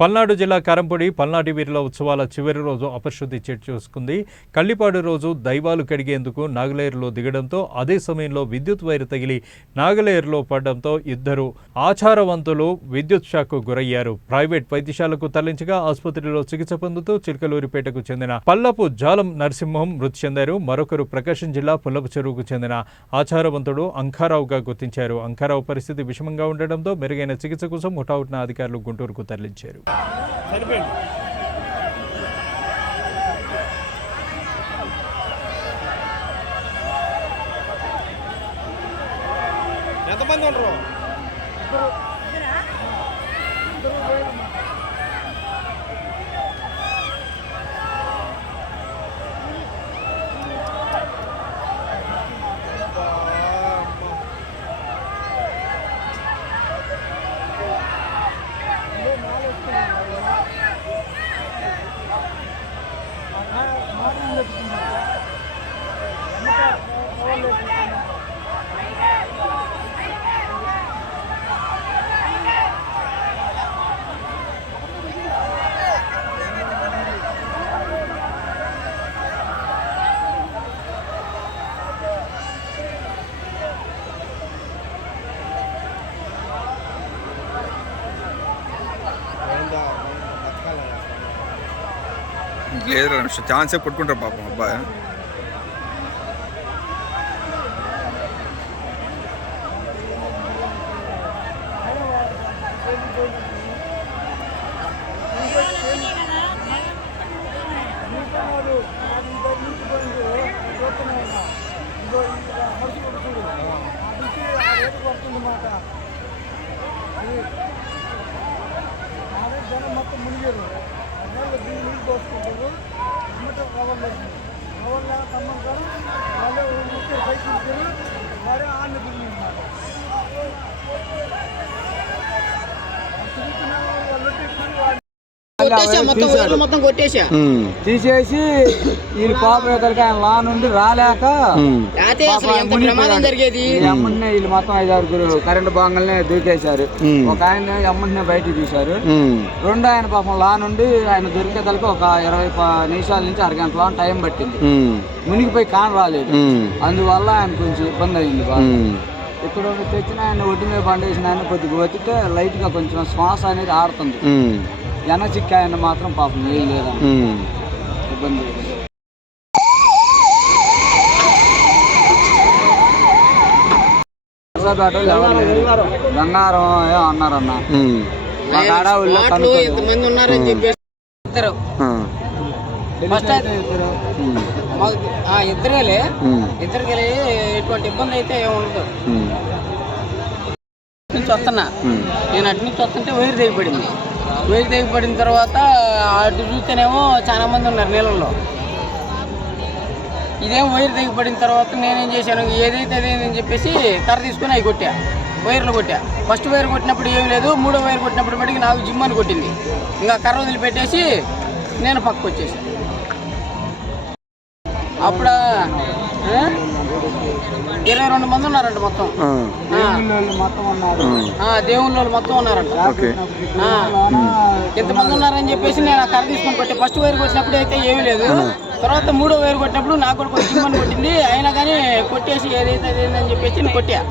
పల్నాడు జిల్లా కారంపొడి పల్నాటి వీరుల ఉత్సవాల చివరి రోజు అపశృతి చోటు చేసుకుంది. కళ్లిపాడు రోజు దైవాలు కడిగేందుకు నాగలేరులో దిగడంతో అదే సమయంలో విద్యుత్ వైరు తగిలి నాగలేరులో పడడంతో ఇద్దరు ఆచారవంతులు విద్యుత్ షాక్ గురయ్యారు. ప్రైవేట్ వైద్యశాలకు తరలించగా ఆసుపత్రిలో చికిత్స పొందుతూ చిలకలూరిపేటకు చెందిన పల్లపు జాలం నరసింహం మృతి చెందారు. మరొకరు ప్రకాశం జిల్లా పుల్లపు చెరువుకు చెందిన ఆచారవంతుడు అంకారావుగా గుర్తించారు. అంకారావు పరిస్థితి విషమంగా ఉండడంతో మెరుగైన చికిత్స కోసం హుటాహుటిన అధికారులు గుంటూరుకు తరలించారు. ఎంతమంది ఉండరు? లేదు ఛాన్సే కొట్టుకుంటారు పాపం అబ్బాయి. మొత్తం మునిగారు నీళ్ళు పోసుకుంటారు కవర్లో తమ్మంటారు వాళ్ళు పైకి ఇచ్చారు మరి ఆన్న దిగి తీసేసి వీళ్ళు కోపరేతలకి ఆయన లా నుండి రాలేక ఎమ్మనే వీళ్ళు మొత్తం 5-6 కరెంటు బాంగల్ని దూకేశారు. ఒక ఆయన ఎమ్మనే బయటికి తీశారు. రెండు ఆయన పాపం లా నుండి ఆయన దొరికేతలకి ఒక 20 నిమిషాల నుంచి అరగంటలో టైం పట్టింది. మునిగిపోయి కాని రాలేదు. అందువల్ల ఆయన కొంచెం ఇబ్బంది అయింది బాగా. ఇక్కడ తెచ్చిన ఆయన ఒడ్డు మీద పండేసిన ఆయన కొద్దిగా వచ్చితే లైట్ గా కొంచెం శ్వాస అనేది ఆడుతుంది. ఎనచిక్క ఆయన మాత్రం పాపం ఏం లేదండి, ఇబ్బంది. బంగారం అన్నారన్న ఎంతమంది ఉన్నారని చెప్పేసి ఇద్దరేలే ఇద్దరికి ఎటువంటి ఇబ్బంది అయితే ఉండదు. నుంచి వస్తున్నా నేను అటు నుంచి వస్తుంటే వైరు తెగిపడింది. వైరు తెగిపడిన తర్వాత అటు చూస్తేనేమో చాలా మంది ఉన్నారు నీళ్ళల్లో. ఇదేమో వైరు తెగిపడిన తర్వాత నేనేం చేశాను, ఏదైతే అదేదని చెప్పేసి కర్ర తీసుకుని అవి కొట్టా, వైర్లు కొట్టా. ఫస్ట్ వైర్ కొట్టినప్పుడు ఏం లేదు, మూడో వైర్ కొట్టినప్పుడు మటుకు నాకు జిమ్ అని కొట్టింది. ఇంకా కర్ర వదిలిపెట్టేసి నేను పక్కకు వచ్చేసాను. అప్పుడు 22 మంది ఉన్నారంట మొత్తం. దేవుళ్ళు మొత్తం ఉన్నారంట. ఎంతమంది ఉన్నారని చెప్పేసి నేను ఆ కర్ర తీసుకొని కొట్టా. ఫస్ట్ వైర్ కొట్టినప్పుడు అయితే ఏమీ లేదు, తర్వాత మూడో వైర్ కొట్టినప్పుడు నాకు కూడా కొంచెం జిమ్మని కొట్టింది. అయినా కానీ కొట్టేసి ఏదైతే అదేందని చెప్పేసి నేను కొట్టా.